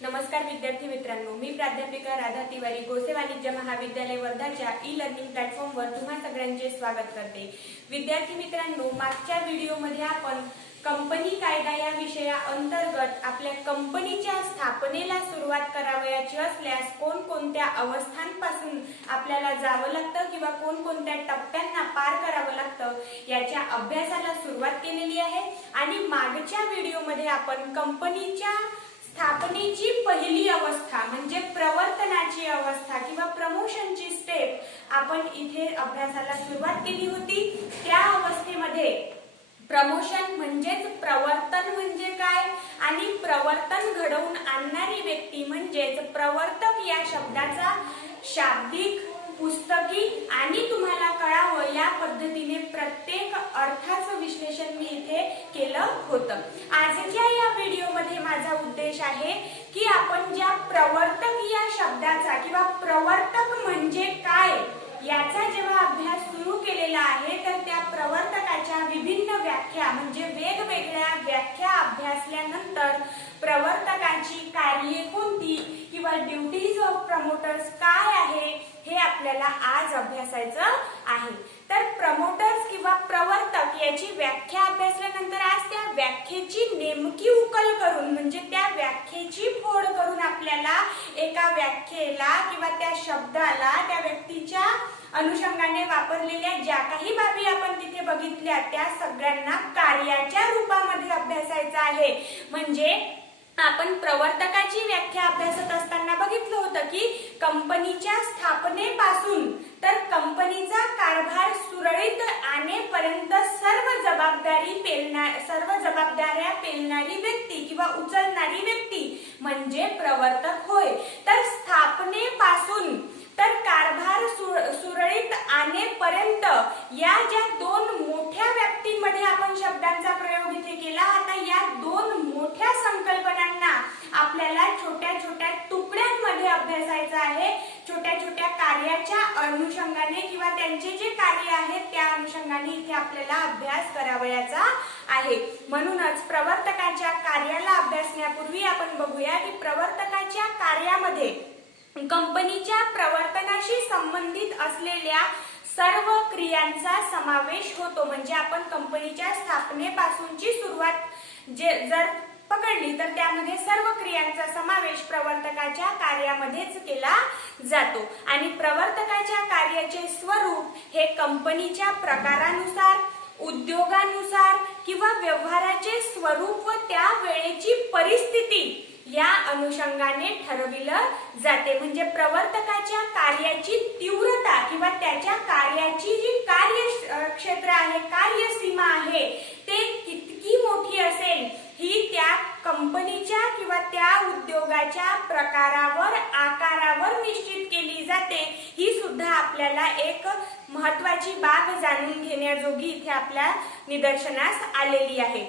नमस्कार विद्यार्थी मित्रांनो, मी प्राध्यापिका राधा तिवारी गोसे वाणिज्य महाविद्यालय वर्धाच्या ई लर्निंग प्लॅटफॉर्मवर तुम्हा सगळ्यांचे स्वागत करते। विद्यार्थी मित्रांनो, मागच्या व्हिडिओमध्ये आपण कंपनी कायदा या विषयाअंतर्गत आपल्या कंपनीच्या स्थापनेला सुरुवात करावयाची असल्यास कोणकोणत्या अवस्थांपासून आपल्याला जावं लागतं किंवा कोणकोणत्या टप्प्यांना पार करावं लागतं याच्या अभ्यासाला सुरुवात केलेली आहे। आणि मागच्या व्हिडिओमध्ये आपण कंपनीच्या स्थापनेची पहिली अवस्था म्हणजे प्रवर्तनाची अवस्था किंवा प्रमोशनची स्टेप आपण इथे अभ्यासाला सुरुवात केली होती। त्या अवस्थेमध्ये प्रमोशन म्हणजेच प्रवर्तन म्हणजे काय आणि प्रवर्तन घडवून आणणारी व्यक्ती म्हणजेच प्रवर्तक या शब्दाचा शाब्दिक, पुस्तकी आणि तुम्हाला कळावं या पद्धतीने प्रत्येक अर्थाचं विश्लेषण मी इथे केलं होतं। आजच्या या व्हिडिओमध्ये माझा उद्देश आहे की आपण ज्या प्रवर्तक या शब्दाचा किंवा प्रवर्तक म्हणजे काय याचा जेव्हा अभ्यास सुरू केलेला आहे तर त्या प्रवर्तकाच्या विभिन्न व्याख्या म्हणजे वेगवेगळ्या व्याख्या अभ्यासल्यानंतर प्रवर्तकाची कार्ये कोणती किंवा ड्युटीज ऑफ प्रमोटर्स काय आहे हे आपल्याला आज अभ्यासायचं आहे। तर प्रमोटर्स किंवा प्रवर्तक याची व्याख्या अभ्यासल्यानंतर आज त्या व्याख्येची नेमकी उकल करून म्हणजे त्या व्याख्येची फोड करून आपल्याला एका व्याख्येला किंवा त्या शब्दाला त्या व्यक्तीच्या अनुषंगाने वापरलेल्या ज्या काही बाबी आपण तिथे बघितल्या त्या सगळ्यांना कार्याच्या रूपामध्ये अभ्यासायचं आहे। म्हणजे आपण प्रवर्तकाची व्याख्या अभ्यासत असताना बघितलं होतं की कंपनीच्या स्थापनेपासून तर कंपनीचा कारभार सुरळीत आणेपर्यंत सर्व जबाबदाऱ्या पेलणारी व्यक्ती किंवा उचलणारी व्यक्ती म्हणजे प्रवर्तक होय। तर स्थापनेपासून तर कारभार सुरळीत आणेपर्यंत या ज्या दोन मोठ्या व्याप्तींमध्ये आपण शब्दांचा प्रयोग इथे केला। आता या दोन मोठ्या संकल्पनांना आपल्याला छोट्या छोट्या तुकड्यांमध्ये अभ्यासायचं आहे। छोट्या छोट्या कार्याच्या अनुषंगाने किंवा त्यांचे जे कार्य आहेत त्या अनुषंगाने इथे आपल्याला अभ्यास करावयाचा आहे। म्हणूनच प्रवर्तकाच्या कार्याला अभ्यासण्यापूर्वी आपण बघूया की प्रवर्तकाच्या कार्यामध्ये कंपनीच्या प्रवर्तनाशी संबंधित असलेल्या सर्व क्रियांचा समावेश होतो। म्हणजे आपण कंपनीच्या स्थापनेपासूनची सुरुवात जर पकडली तर त्यामध्ये सर्व क्रियांचा समावेश प्रवर्तकाच्या कार्यामध्येच केला जातो। आणि प्रवर्तकाच्या कार्याचे स्वरूप हे कंपनीच्या प्रकारानुसार, उद्योगानुसार किंवा व्यवहाराचे स्वरूप व त्या वेळेची परिस्थिती या अनुषंगाने ठरविलं जाते। म्हणजे प्रवर्तकाच्या कार्याची तीव्रता किंवा त्याच्या कार्याची जी कार्यक्षेत्र आहे, कार्यसीमा आहे ते किती मोठी असेल ही त्या कंपनीच्या किंवा त्या उद्योगाच्या प्रकारावर, आकारावर निश्चित केली जाते। ही सुद्धा आपल्याला एक महत्त्वाची बाब जाणून घेण्याजोगी इथे आपल्या निदर्शनास आलेली आहे।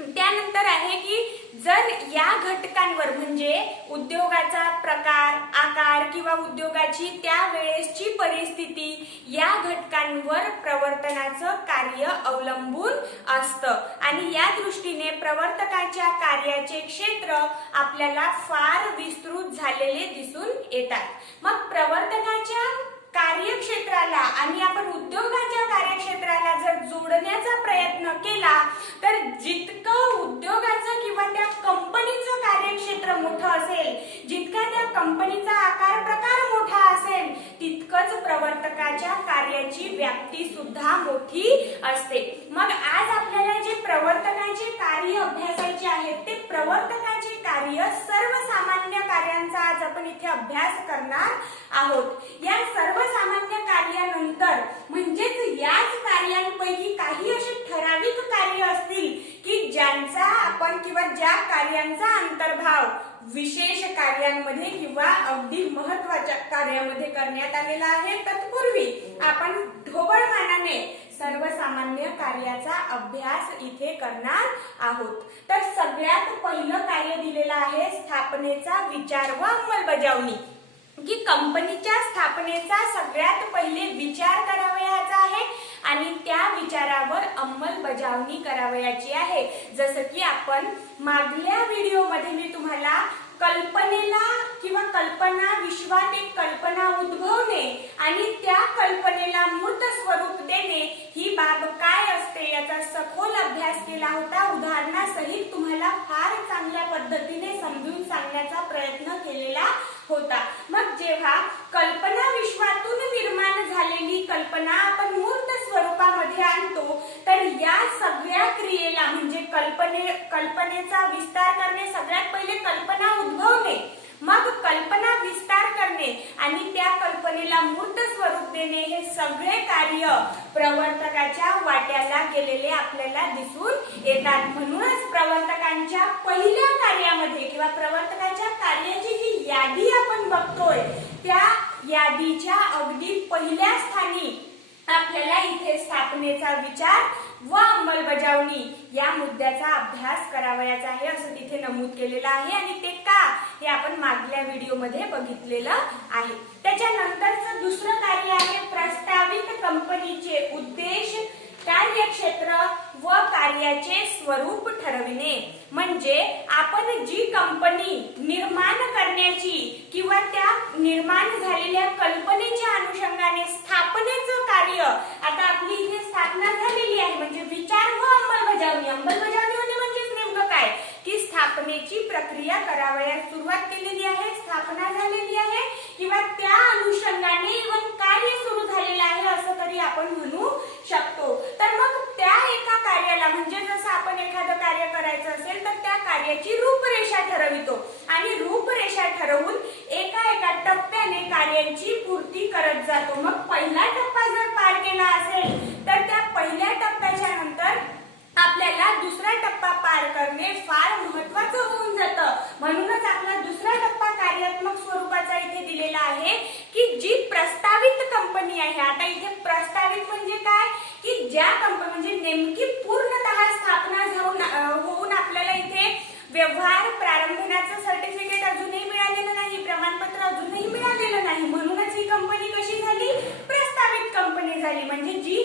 त्यानंतर आहे की जर या घटकांवर म्हणजे उद्योगाचा प्रकार, आकार किंवा उद्योगाची त्या वेळेसची परिस्थिती या घटकांवर प्रवर्तनाचं कार्य अवलंबून असतं। आणि या दृष्टीने प्रवर्तकाच्या कार्याचे क्षेत्र आपल्याला फार विस्तृत झालेले दिसून येतात। मग प्रवर्तकाच्या कार्यक्षेत्राला आणि आपण उद्योगाच्या कार्यक्षेत्राला जर जोडण्याचा प्रयत्न केला तर जितकं उद्योगाचं किंवा त्या कंपनीचं कार्यक्षेत्र मोठं असेल, जितका त्या कंपनीचा आकार प्रकार मोठा असेल तितकंच प्रवर्तकाच्या कार्याची व्याप्ती सुद्धा मोठी असते। मग आज आपल्याला जे प्रवर्तकाचे कार्य अभ्यासायचे आहेत ते प्रवर्तकाचे कार्य सर्वसामान्य कार्यांचा आज आपण इथे अभ्यास करणार आहोत। या सर्वसामान्य कार्यानंतर म्हणजेच याच कार्यांपैकी काही असे ठराविक कार्य असतील की ज्यांचा आपण किंवा ज्या कार्यांचा अंतर्भाव विशेष कार्यांमध्ये किंवा अगदी महत्त्वाच्या कार्यामध्ये करण्यात आलेला आहे। तत्पूर्वी आपण ढोबळमानाने सर्वसामान्य कार्याचा अभ्यास इथे करणार आहोत। तर सगळ्यात पहिलं कार्य दिलेलं आहे स्थापनेचा विचार व अंमलबजावणी। की कंपनीच्या स्थापनेचा सगळ्यात पहिले विचार करावयाचा आहे आणि त्या विचारावर अंमलबजावणी करावयाची आहे। जसं की आपण मागल्या व्हिडिओमध्ये मी तुम्हाला कल्पने कल्पना विश्वात एक कल्पना उद्भवणे आणि त्या कल्पनेला मूर्त स्वरूप देणे ही बाब काय असते याचा सखोल अभ्यास केला होता. उदाहरणासहित तुम्हाला फार चांगल्या पद्धतीने समजून सांगण्याचा प्रयत्न केलेला होता. मग जेव्हा कल्पना विश्वातून निर्माण झालेली कल्पना आपण मूर्त स्वरूपामध्ये आणतो तर या सगळ्या क्रियेला म्हणजे कल्पनेचा विस्तार करणे, सगळ्यात पहिले कल्पना उद्भवणे, मग कल्पना विस्तार करणे आणि त्या कल्पनेला मूर्त स्वरूप देणे हे सगळे कार्य प्रवर्तकाच्या वाट्याला गेलेले आपल्याला दिसून येतात. म्हणूनच प्रवर्तकांच्या पहिल्या कार्यामध्ये किंवा प्रवर्तकाच्या कार्याची जी यादी आपण बघतोय त्या यादीच्या अगदी पहिल्या स्थानी आपल्याला इथे स्थापनेचा विचार व अंमलबजावणी या मुद्द्याचा अभ्यास करावयाचा आहे असं तिथे नमूद केलेलं आहे. आणि ते का हे आपण मागल्या व्हिडिओमध्ये बघितलेलं आहे. त्याच्यानंतरचं दुसरं कार्य आहे प्रस्तावित कंपनीचे उद्देश, कार्यक्षेत्र व कार्याचे स्वरूप ठरविणे. म्हणजे आपण जी कंपनी निर्माण करण्याची किंवा त्या निर्माण झालेल्या कल्पनेच्या अनुषंगाने स्थापनेचं कार्य, आता आपली इथे स्थापना झालेली आहे म्हणजे विचार व अंमलबजावणी. अंमलबजावणी होणे म्हणजेच नेमकं काय की स्थापनेची प्रक्रिया करावयास सुरुवात केलेली आहे, स्थापना झालेली आहे किंवा त्या अनुषंगाने इव्हन कार्य सुरू झालेलं आहे असं तरी आपण म्हणू शकतो. तर मग त्या एका कार्याला म्हणजे जसं आपण एखादं कार्य करायचं असेल तर त्या कार्याची रूपरेषा ठरवितो आणि रूपरेषा ठरवून एका एका टप्प्याने कार्यांची पूर्ती करत जातो. मग पहिला टप्पा जर पार केला असेल तर त्या पहिल्या टप्प्याच्या नंतर आपल्याला दुसरा टप्पा पार करणे फार महत्त्वाचं होऊन जातं. म्हणूनच आपला दुसरा टप्पा कार्यात्मक स्वरूपाचा इथे दिलेला आहे की जी प्रस्तावित कंपनी आहे. आता इथे प्रस्तावित म्हणजे काय की ज्या कंपनी म्हणजे नेमकी पूर्णतः स्थापना होऊन आपल्याला इथे व्यवहार प्रारंभ होण्याचं सर्टिफिकेट अजूनही मिळालेलं नाही, प्रमाणपत्र अजूनही मिळालेलं नाही. म्हणूनच ही कंपनी कशी झाली, प्रस्तावित कंपनी झाली. म्हणजे जी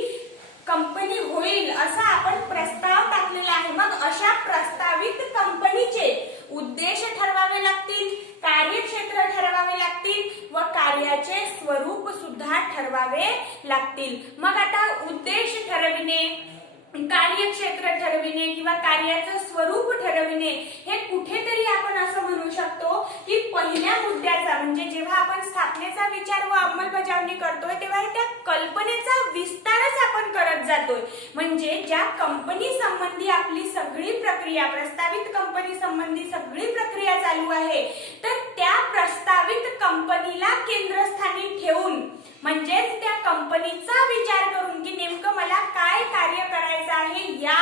कंपनी होईल असा आपण प्रस्ताव टाकलेला आहे. मग अशा प्रस्तावित कंपनीचे उद्देश ठरवावे लागतील, कार्यक्षेत्र ठरवावे लागतील व कार्याचे स्वरूप सुद्धा ठरवावे लागतील. मग आता उद्देश ठरविणे, कार्यक्षेत्र ठरविणे किंवा कार्याचं स्वरूप ठरविणे हे कुठेतरी आपण असं म्हणू शकतो की पहिल्या मुद्द्याचा म्हणजे जेव्हा आपण स्थापनेचा विचार व अंमलबजावणी करतोय तेव्हा त्या कल्पनेचा विस्तारच आपण करत जातोय. म्हणजे ज्या कंपनी संबंधी आपली सगळी प्रक्रिया, प्रस्तावित कंपनी संबंधी सगळी प्रक्रिया चालू आहे तर त्या प्रस्तावित कंपनीला केंद्रस्थानी ठेवून म्हणजेच त्या कंपनीचा विचार करून की नेमकं मला काय कार्य करायचं आहे या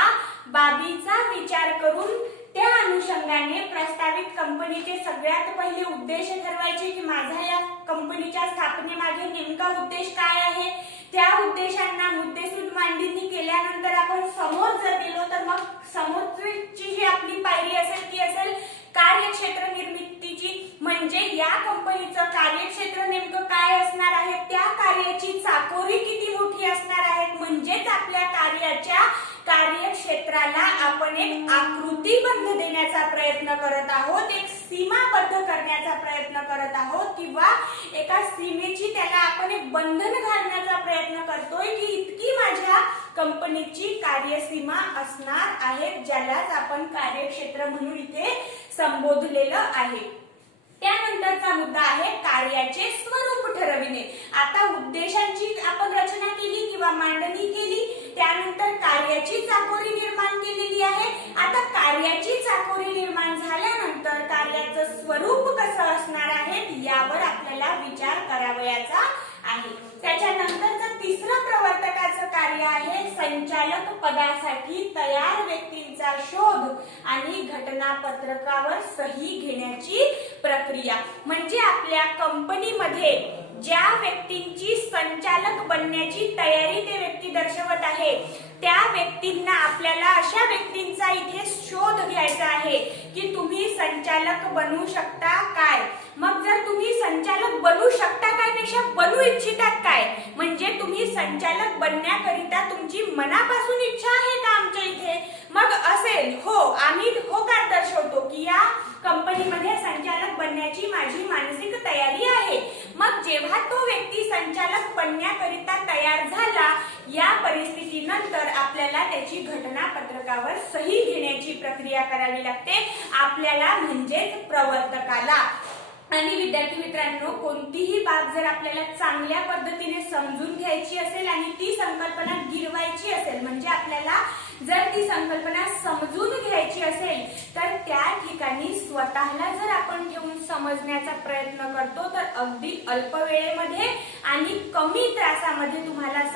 बाबीचा विचार करून त्या अनुषंगाने प्रस्तावित कंपनीचे सगळ्यात पहिले उद्देश ठरवायचे की माझा या कंपनीच्या स्थापनेमागे नेमका उद्देश काय आहे. त्या उद्देशांना मुद्देसूद मांडणी केल्यानंतर आपण समोर जर गेलो तर मग समोरची जी आपली पायरी असेल ती असेल कार्यक्षेत्र निर्मितीची. म्हणजे या कंपनीचं कार्यक्षेत्र नेमकं काय असणार आहे, त्या कार्याची चाकोरी किती मोठी असणार आहे. म्हणजेच आपल्या कार्याच्या कार्यक्षेत्राला आपण एक आकृतीबद्ध देण्याचा प्रयत्न करत आहोत, एक सीमाबद्ध करण्याचा प्रयत्न करत आहोत किंवा एका सीमेची त्याला आपण एक बंधन घालण्याचा प्रयत्न करतोय की इतकी माझ्या कंपनीची कार्यसीमा असणार आहे, ज्यालाच आपण कार्यक्षेत्र म्हणून इथे संबोधलेलं आहे. त्यानंतरचा मुद्दा आहे कार्याचे स्वरूप ठरविणे. आता उद्देशांची आपण रचना केली किंवा मांडणी केली, त्यानंतर कार्याची चाकोरी निर्माण केलेली आहे. आता कार्याची चाकोरी निर्माण झाल्यानंतर कार्याचं स्वरूप कसं असणार आहे यावर आपल्याला विचार करावयाचा आहे. त्याच्यानंतरचं तिसरं प्रवर्तकाचं कार्य आहे संचालक पदासाठी तयार व्यक्तींचा शोध आणि घटनापत्रकावर सही घेण्याची प्रक्रिया. म्हणजे आपल्या कंपनीमध्ये ज्या व्यक्तींची संचालक बनण्याची तयारी ते व्यक्ती दर्शवत आहे त्या व्यक्तींना आपल्याला अशा व्यक्तींचा इथे शोध घ्यायचा आहे की तुम्ही संचालक बनू शकता काय. मग जर तुम्ही संचालक बनू शकता काय पेक्षा बनू इच्छितात काय, म्हणजे तुम्ही संचालक बनण्याकरिता तुमची मनापासून इच्छा आहे का आमच्या इथे. मग असेल हो, आम्ही होकार दर्शवतो की या कंपनीमध्ये संचालक बनण्याची घेण्याची माझी मानसिक तयारी आहे. मग जेव्हा तो व्यक्ती संचालक बनण्याकरिता तयार झाला, या परिस्थितीनंतर आपल्याला त्याची घटनापत्रकावर सही घेण्याची प्रक्रिया करावी लागते आपल्याला, म्हणजेच प्रवर्तकाला. आणि विद्यार्थी मित्रांनो, कोणतीही बाब जर आपल्याला चांगल्या पद्धतीने समजून घ्यायची असेल आणि ती संकल्पना गिरवायची असेल, म्हणजे आपल्याला जर ती संकल्पना समजून घ्यायची असेल, तर त्या ठिकाणी स्वतःला जर आपण घेऊन समजण्याचा प्रयत्न करतो, तर अगदी अल्प वेळेमध्ये आणि कमी त्रासामध्ये तुम्हाला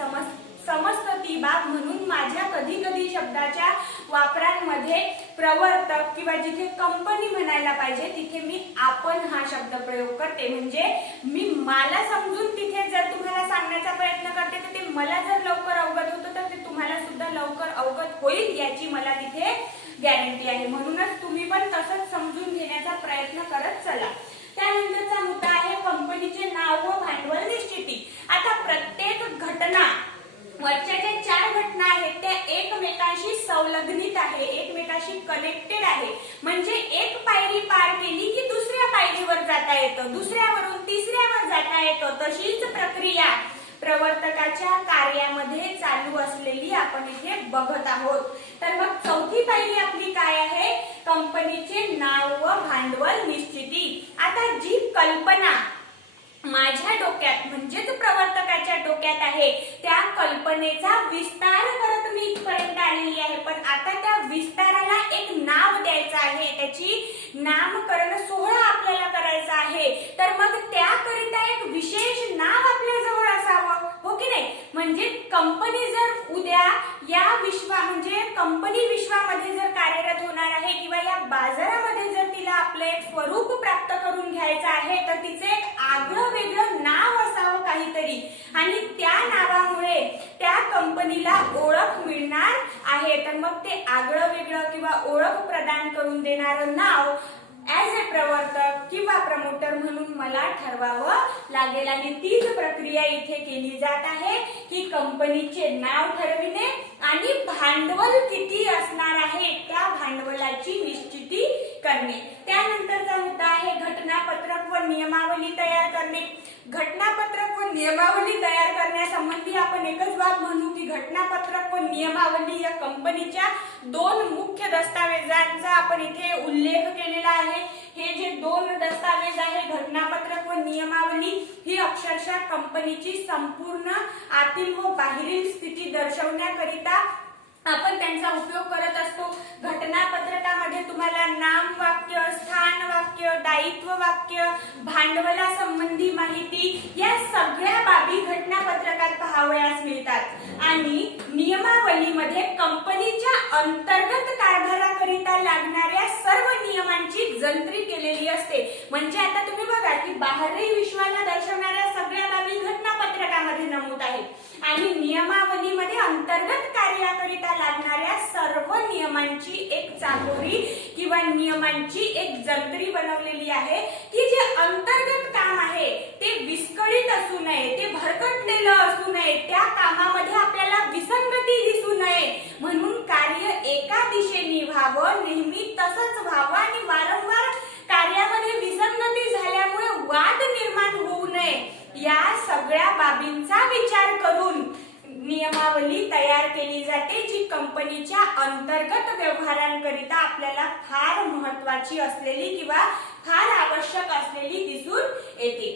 समजतं ती बाब. म्हणून माझ्या कधी कधी शब्दाच्या वापरांमध्ये प्रवर्तक किंवा जिथे कंपनी म्हणायला पाहिजे तिथे मी आपण हा शब्द प्रयोग करते. म्हणजे मी मला समजून तिथे जर तुम्हाला सांगण्याचा प्रयत्न करते, तर ते मला जर लवकर अवगत होतं, तर ते तुम्हाला सुद्धा लवकर अवगत होईल याची मला तिथे गॅरंटी आहे. म्हणूनच तुम्ही पण तसंच समजून घेण्याचा प्रयत्न करत चला. त्यानंतरचा मुद्दा आहे कंपनीचे नाव व भांडवल निश्चिती. आता प्रत्येक घटना, वरच्या ज्या 4 घटना आहेत त्या एकमेकांशी संलग्नित आहे, एकमेकांशी कनेक्टेड आहे. म्हणजे एक पायरी पार केली की दुसऱ्या पायरीवर जाता येतं, दुसऱ्यावरून तिसऱ्यावर जाता येतं. तशीच प्रक्रिया प्रवर्तकाच्या कार्यामध्ये चालू असलेली आपण इथे बघत आहोत. तर मग चौथी पायरी आपली काय आहे? कंपनीचे नाव व भांडवल निश्चिती. आता जी कल्पना माझ्या डोक्यात म्हणजेच प्रवर्तकाच्या डोक्यात आहे, त्या कल्पनेचा विस्तार करत मी इथपर्यंत आलेली आहे. पण आता त्या विस्ताराला एक नाव द्यायचं आहे, त्याची नामकरण सोहळा आपल्याला करायचा आहे. तर मग त्याकरिता एक विशेष नाव आपल्या जवळ असावं, हो की नाही? म्हणजे कंपनी जर उद्या या म्हणजे कंपनी विश्वामध्ये जर कार्यरत होणार आहे किंवा या बाजारामध्ये जर तिला आपलं एक स्वरूप प्राप्त करून घ्यायचं आहे, तर तिचे एक आगळं वेगळं नाव असावं काहीतरी, आणि त्या नावामुळे त्या कंपनीला ओळख मिळणार आहे. तर मग ते आगळं वेगळं किंवा ओळख प्रदान करून देणारं नाव ऍज अ प्रवर्तक किंवा प्रमोटर म्हणून मला ठरवावं लागेल. आणि तीच प्रक्रिया इथे केली जात आहे की कंपनीचे नाव ठरविणे आणि भांडवल किती असणार आहे त्या भांडवलाची निश्चिती करणे. त्यानंतरचा मुद्दा आहे घटनापत्रक व नियमावली तयार करणे. घटनापत्रक व नियमावली तयार करण्यासंबंधी आपण एकच बाब म्हणू की घटनापत्रक व नियमावली या कंपनीच्या 2 मुख्य दस्तावेजांचा आपण इथे उल्लेख केलेला आहे. हे जे 2 दस्तावेज आहे, घटनापत्रक व नियमावली, ही अक्षरशः कंपनीची संपूर्ण आतील व बाहेरील स्थिती दर्शवण्याकरिता आपण त्यांचा उपयोग करत असतो. घटनापत्रकामध्ये तुम्हाला नाम वाक्य, स्थान वाक्य, दायित्व वाक्य, भांडवला संबंधी माहिती या सगळ्या बाबी घटनापत्रकात पाहावयास मिळतात. आणि नियमावलीमध्ये कंपनीच्या अंतर्गत कारभाराकरिता लागणाऱ्या सर्व नियमांची जंत्री केलेली असते. म्हणजे आता तुम्ही बघा की बाहेरील विश्वाला दर्शवणाऱ्या सगळ्या बाबी घटनापत्रकामध्ये नमूद आहेत आणि नियमावलीमध्ये अंतर्गत कार्याकरिता लागणाऱ्या सर्व नियमांची एक चाकोरी किंवा नियमांची एक जंत्री बनवलेली आहे की जे अंतर्गत काम आहे ते विस्कळीत असू नये, ते भरकटलेलं असू नये, त्या कामामध्ये आपल्याला विसंगती दिसू नये, म्हणून कार्य एका दिशेने व्हावं, नेहमी तसंच व्हावं आणि वारंवार कार्यामध्ये विसंगती झाल्यामुळे वाद निर्माण होऊ नये, या सगळ्या बाबींचा विचार करून नियमावली तयार केली जाते, जी कंपनीच्या अंतर्गत व्यवहारांकरिता आपल्याला फार महत्त्वाची असलेली किंवा फार आवश्यक असलेली दिसून येते.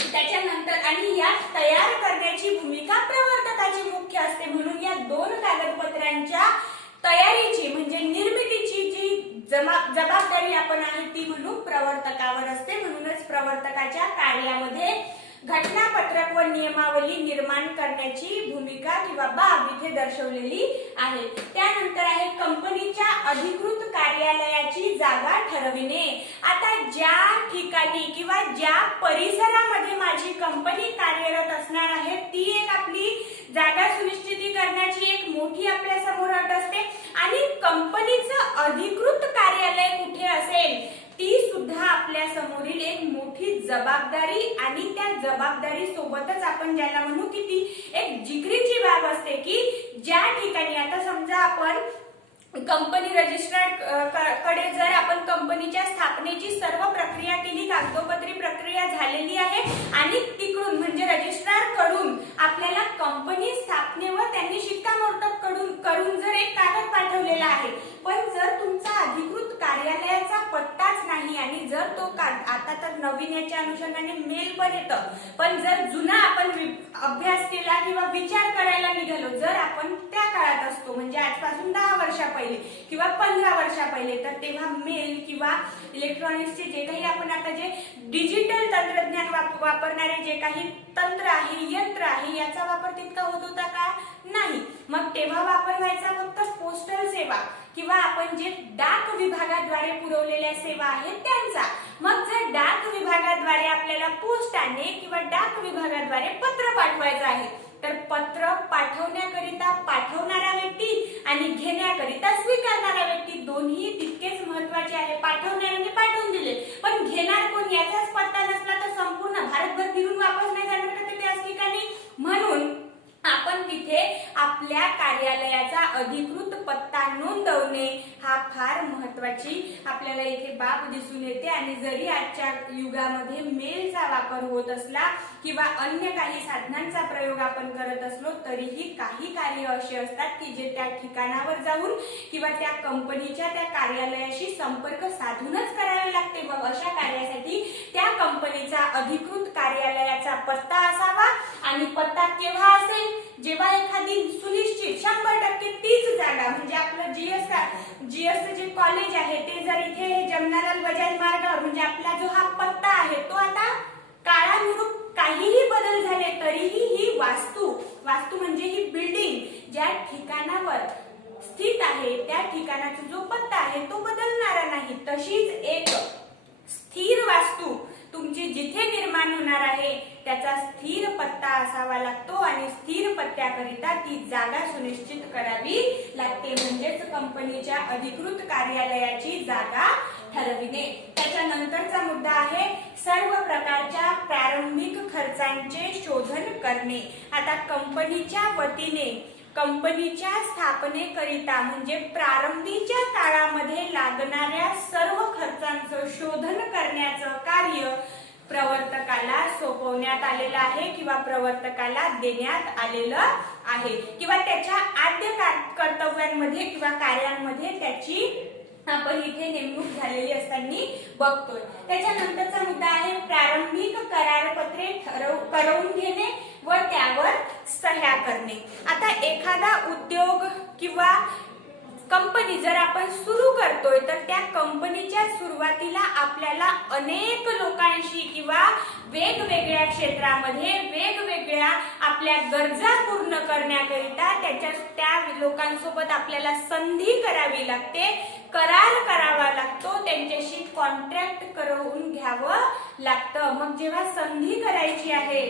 त्याच्यानंतर आणि या तयार करण्याची भूमिका प्रवर्तकाची मुख्य असते. म्हणून या 2 कागदपत्रांच्या तयारीची म्हणजे निर्मितीची जी जबाबदारी आपण आहे ती म्हणून प्रवर्तकावर असते. म्हणूनच प्रवर्तकाच्या कार्यामध्ये घटनापत्रक व नियमावली निर्माण करण्याची भूमिका किंवा बाब इथे दर्शवलेली आहे. त्यानंतर आहे कंपनीच्या अधिकृत कार्यालयाची जागा ठरविणे. आता ज्या ठिकाणी किंवा ज्या परिसरामध्ये माझी कंपनी कार्यरत असणार आहे ती एक आपली जागा सुनिश्चित करण्याची एक मोठी आपल्या समोर अट असते. आणि कंपनीचं अधिकृत कार्यालय कुठे असेल ती सुद्धा आपल्या समोरील एक मोठी जबाबदारी आणि त्या जबाबदारी सोबतच आपण ज्याला म्हणू की ती एक जिगरीची बाब असते की ज्या ठिकाणी आता समजा आपण कंपनी रजिस्ट्रार कडे जर आपण कंपनीच्या स्थापनेची सर्व प्रक्रिया केली, कागद नवीन याच्या अनुषंगाने मेल पण येतं, पण जर जुना आपण अभ्यास केला किंवा विचार करायला निघालो, जर आपण त्या काळात असतो म्हणजे आजपासून 10 वर्षा पहिले किंवा 15 वर्षा पहिले, तर तेव्हा मेल किंवा इलेक्ट्रॉनिक्सचे जे काही आपण आता जे डिजिटल तंत्रज्ञान वापरणारे जे काही तंत्र आहे, यंत्र आहे, याचा वापर तितका होत होता का? नाही. मग तेव्हा वापर व्हायचा फक्त पोस्टल सेवा किंवा आपण जे डाक विभागाद्वारे पुरवलेल्या सेवा आहेत त्यांचा. मग जर डाक विभागाद्वारे आपल्याला पोस्टाने किंवा डाक विभागाद्वारे पत्र पाठवायचं आहे, तर पत्र पाठवण्याकरिता पाठवणारा व्यक्ती आणि घेण्याकरिता स्वीकारणारा व्यक्ती दोन्ही तितकेच महत्त्वाचे आहे. पाठवणाऱ्याने पाठवून दिले, पण घेणार कोण याचाच पत्ता नसला तर संपूर्ण भारतभर फिरून वापस नाही जाणार का ते त्याच ठिकाणी? म्हणून आपण तिथे आपल्या कार्यालयाचा अधिकृत पत्ता नोंदवणे हा फार महत्त्वाची आपल्याला इथे बाब दिसून येते. आणि जरी आजच्या युगामध्ये मेलचा वापर होत असला किंवा अन्य काही साधनांचा प्रयोग आपण करत असलो, तरीही काही कार्य असे असतात की जे त्या ठिकाणावर जाऊन किंवा त्या कंपनीच्या त्या कार्यालयाशी संपर्क साधूनच करावे लागते. व अशा कार्यासाठी त्या कंपनीचा अधिकृत कार्यालयाचा पत्ता असावा. आणि पत्ता केव्हा असेल? जेव्हा एखादी सुनिश्चित 100% तीच जागा म्हणजे आपलं जीएसचं जे कॉलेज आहे ते जर इथे जमनालाल बजाज मार्गावर म्हणजे आपला जो हा पत्ता आहे तो आता काळानुरूप काहीही बदल झाले तरीही ही वास्तू म्हणजे ही बिल्डिंग ज्या ठिकाणावर स्थित आहे त्या ठिकाणाचा जो पत्ता आहे तो बदलणारा नाही. तशीच एक स्थिर वास्तू तुमची जिथे निर्माण होणार आहे त्याचा स्थिर पत्ता असावा लागतो आणि स्थिर पत्त्याकरिता ती जागा सुनिश्चित करावी लागते. म्हणजेच कंपनीच्या अधिकृत कार्यालयाची जागा ठरविणे. त्याच्यानंतरचा मुद्दा आहे सर्व प्रकारच्या प्रारंभिक खर्चांचे शोधन करणे. आता कंपनीच्या वतीने कंपनीच्या स्थापनेकरिता म्हणजे प्रारंभीच्या काळामध्ये लागणाऱ्या सर्व खर्चांचं शोधन करण्याचं कार्य प्रवर्तकाला सोपवण्यात आलेलं आहे किंवा प्रवर्तकाला देण्यात आलेलं आहे किंवा त्याच्या आद्य कर्तव्यांमध्ये किंवा कार्यांमध्ये त्याची आपण इथे नेमणूक झालेली असताना बघतोय. त्याच्यानंतरचा मुद्दा आहे प्रारंभिक करारपत्रे करवून घेणे व त्यावर सह्या करणे. आता एखादा उद्योग किंवा कंपनी जर आपण सुरू करतोय तर त्या कंपनीच्या सुरुवातीला आपल्याला अनेक लोकांशी किंवा वेगवेगळ्या क्षेत्रामध्ये वेगवेगळ्या आपल्या गरजा पूर्ण करण्याकरिता त्या लोकांसोबत आपल्याला संधी करावी लागते, करार करावा लागतो, त्यांच्याशी कॉन्ट्रॅक्ट करून घ्यावं लागतं. मग जेव्हा संधी करायची आहे,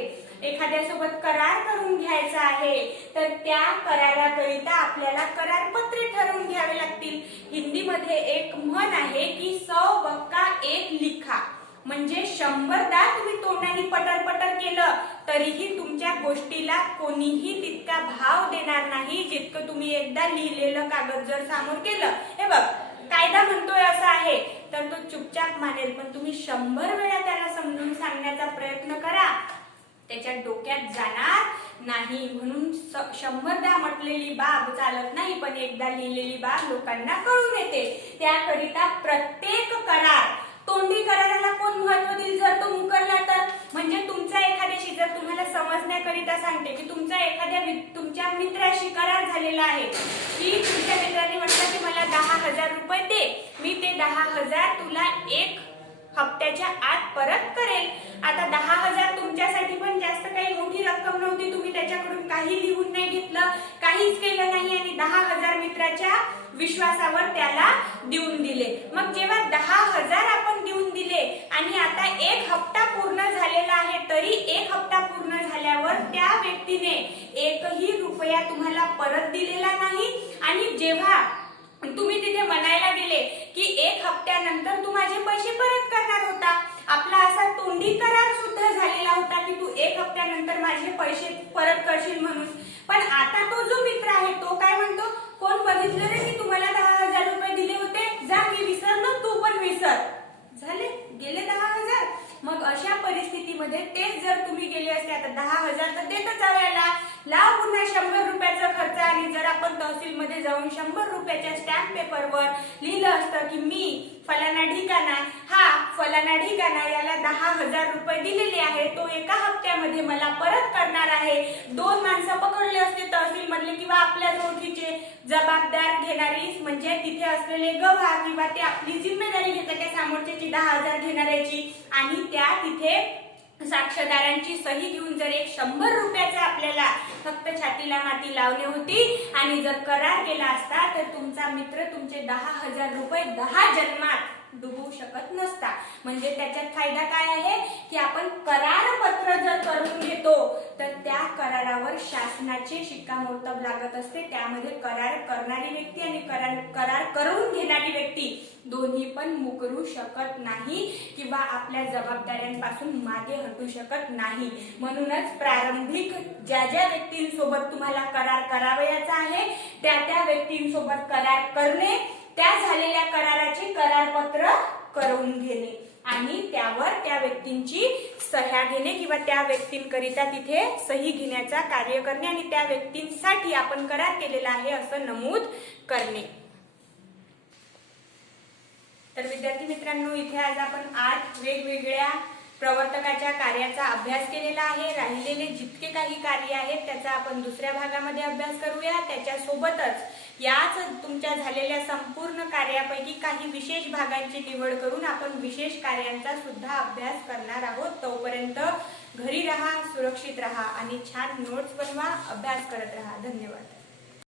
एखाद्यासोबत करार करून घ्यायचा आहे, तर त्या कराराकरिता आपल्याला करारपत्रे ठरवून घ्यावे लागतील. हिंदीमध्ये एक म्हण आहे की 100 वक्का 1 लिखा, म्हणजे 100दा तुम्ही तोंडाने पटर केलं तरीही तुमच्या गोष्टीला कोणीही तितका भाव देणार नाही जितकं तुम्ही एकदा लिहिलेलं कागद जर समोर केलं. हे बघ, कायदा म्हणतोय असं आहे तर तो चुपचाप मानेल, पण तुम्ही 100 वेळा त्याला समजून सांगण्याचा प्रयत्न करा, त्याच्या डोक्यात जाणार नाही. म्हणून 100दा म्हटलेली बाब चालत नाही, पण एकदा लिहिलेली बाब लोकांना कळून येते. त्याकरिता प्रत्येक करार, तोंडी कराराला कोण महत्व देईल जर तो मुकरला तर? म्हणजे तुमचा एखाद्याशी, जर तुम्हाला समजण्याकरिता सांगते की तुमच्या मित्राशी करार झालेला आहे की तुमच्या मित्राने म्हटलं की मला 10,000 रुपये दे, मी ते 10,000 तुला 1 हप्त्याच्या आत परत करेल. आता 10,000 तुमच्यासाठी पण जास्त काही मोठी रक्कम नव्हती, तुम्ही त्याच्याकडून काही लिहून नाही घेतलं, काहीच केलं नाही आणि 10,000 मित्राच्या विश्वासावर त्याला देऊन दिले. मग जेव्हा 10,000 आपण देऊन दिले आणि आता 1 हप्ता पूर्ण झालेला आहे, तरी 1 हप्ता पूर्ण झाल्यावर त्या व्यक्तीने 1ही रुपया तुम्हाला परत दिलेला नाही. आणि जेव्हा तुम्ही तिथे म्हणायला गेले की 1 हप्त्यानंतर तू माझे पैसे परत करणार होता, आपला असा तोंडी करार सुद्धा झालेला होता की तू 1 हप्त्यानंतर माझे पैसे परत करशील म्हणून, पण आता तो जो मित्र आहे तो काय म्हणतो, कोण बघितलं रे की तुम्हाला 10,000 रुपये दिले होते, जा मी विसरलो, तू पण विसर. झाले, गेले 10,000. मग अशा परिस्थितीमध्ये तेच जर तुम्ही गेले असते, आता 10,000 तर देतच याला, लाव पुन्हा 100 रुपयाचा खर्च. आणि जर आपण तहसीलमध्ये जाऊन 100 रुपयाच्या स्टॅम्प पेपरवर लिहिलं असतं की मी फलाना ठिकाणा हा फलाना ढिगाणा याला 10,000 रुपये दिलेले आहे, तो एका हप्त्यामध्ये मला परत करणार आहे. 2 माणसं पकडले असते तहसील मधले किंवा आपल्या ओळखीचे जबाबदार घेणारी म्हणजे तिथे असलेले गवाह किंवा ते आपली जिम्मेदारी घेतात त्या समोरच्याची 10,000 घेणाऱ्याची आणि त्या तिथे साक्षीदारांची सही घेऊन जर 100 रुपयाचा आपल्याला फक्त छातीला माती लावली होती आणि जर करार केला असता तर तुमचा मित्र तुमचे 10,000 रुपये 10 जन्मात डुबवू शकत नसता. म्हणजे त्याच्यात फायदा काय आहे की आपण करारपत्र जर करून घेतो तर त्या करारावर शासनाचे शिक्कामोर्तब लागत असते. त्यामध्ये करार करणारी व्यक्ती आणि करार करून घेणारी व्यक्ती दोन्ही पण मुकरू शकत नाही किंवा आपल्या जबाबदाऱ्यांपासून मागे हटू शकत नाही. म्हणूनच प्रारंभिक ज्या ज्या व्यक्तींसोबत तुम्हाला करार करावयाचा आहे त्या व्यक्तींसोबत करार करणे, त्या झालेल्या कराराचे करारपत्र करून घेणे आणि त्यावर त्या व्यक्तींची सह्या घेणे किंवा त्या व्यक्तींकरिता तिथे सही घेण्याचा कार्य करणे आणि त्या व्यक्तींसाठी आपण करार केलेला आहे असं नमूद करणे. तर विद्यार्थी मित्रांनो, इथे आज आपण 8 वेगवेगळ्या प्रवर्तकाच्या कार्याचा अभ्यास केलेला आहे. राहिलेले जितके काही कार्य आहेत त्याचा आपण दुसऱ्या भागामध्ये अभ्यास करूया. त्याच्यासोबतच याच तुमच्या झालेल्या संपूर्ण कार्यापैकी काही विशेष भागांची निवड करून आपण विशेष कार्यांचा सुद्धा अभ्यास करणार आहोत. तोपर्यंत घरी राहा, सुरक्षित राहा आणि छान नोट्स बनवा, अभ्यास करत राहा. धन्यवाद.